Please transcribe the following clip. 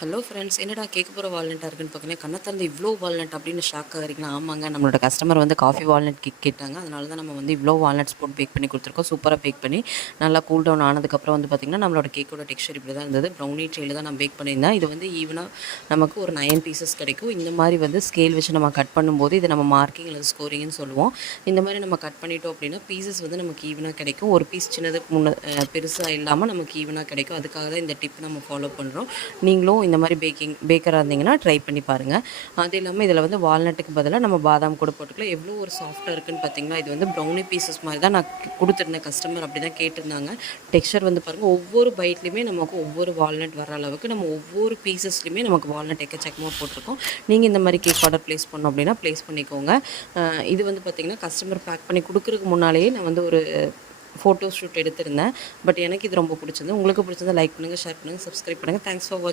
Hello friends, என்னடா கேட்க போகிற வால்நட்டாக இருக்குன்னு பார்க்குறேன். கண்ணை திறந்து இவ்வளோ வால்நட் அப்படின்னு ஷாக் ஆகிறீங்களா? ஆமாங்க, நம்மளோட கஸ்டமர் வந்து காஃபி வால்நட் கேட்டாங்க. அதனால தான் நம்ம வந்து இவ்வளோ வால்நட்ஸ் போட்டு பேக் பண்ணி கொடுத்துருக்கோம். சூப்பராக பேக் பண்ணி நல்லா கூல் டவுன் ஆனதுக்கப்புறம் வந்து பார்த்திங்கன்னா, நம்மளோட கேக்கோட டெக்ஸ்சர் இப்படி தான் இருந்தது. ப்ரௌனி ட்ரேயில் தான் நான் பேக் பண்ணியிருந்தேன். இது வந்து ஈவனாக நமக்கு ஒரு 9 பீசஸ் கிடைக்கும். இந்த மாதிரி வந்து ஸ்கேல் வச்சு நம்ம கட் பண்ணும்போது இதை நம்ம மார்க்கிங் அல்லது ஸ்கோரிங்னு சொல்லுவோம். இந்த மாதிரி நம்ம கட் பண்ணிட்டோம் அப்படின்னா பீசஸ் வந்து நமக்கு ஈவனாக கிடைக்கும். ஒரு பீஸ் சின்னது பெருசாக இல்லாமல் நமக்கு ஈவனாக கிடைக்கும். அதுக்காக தான் இந்த டிப் நம்ம ஃபாலோ பண்ணுறோம். நீங்களும் இந்த மாதிரி பேக்கராக இருந்தீங்கன்னா ட்ரை பண்ணி பாருங்கள். அது இல்லாமல் இதில் வந்து வால்நட்டுக்கு பதிலாக நம்ம பாதாம் கூட போட்டுக்கலாம். எவ்வளோ ஒரு சாஃப்ட்டாக இருக்குன்னு பார்த்தீங்களா? இது வந்து ப்ரௌனி பீசஸ் மாதிரி தான் நான் கொடுத்துருந்தேன். கஸ்டமர் அப்படி தான் கேட்டிருந்தாங்க. டெக்ஸ்சர் வந்து பாருங்கள், ஒவ்வொரு பைட்லேயுமே நமக்கு ஒவ்வொரு வால்நட் வர அளவுக்கு நம்ம ஒவ்வொரு பீசஸ்லையுமே நமக்கு வால்நட் எக்கச்சக்கமாக போட்டிருக்கோம். நீங்கள் இந்த மாதிரி கேக் ஆர்டர் ப்ளேஸ் பண்ணோம் அப்படின்னா ப்ளேஸ் பண்ணிக்கோங்க. இது வந்து பார்த்திங்கன்னா கஸ்டமர் பேக் பண்ணி கொடுக்குறதுக்கு முன்னாலேயே நான் வந்து ஒரு ஃபோட்டோ ஷூட் எடுத்திருந்தேன். பட் எனக்கு இது ரொம்ப பிடிச்சிருந்தது. உங்களுக்கு பிடிச்சதை லைக் பண்ணுங்கள், ஷேர் பண்ணுங்கள், சப்ஸ்கிரைப் பண்ணுங்கள். தேங்க்ஸ் ஃபார் வாட்சிங்.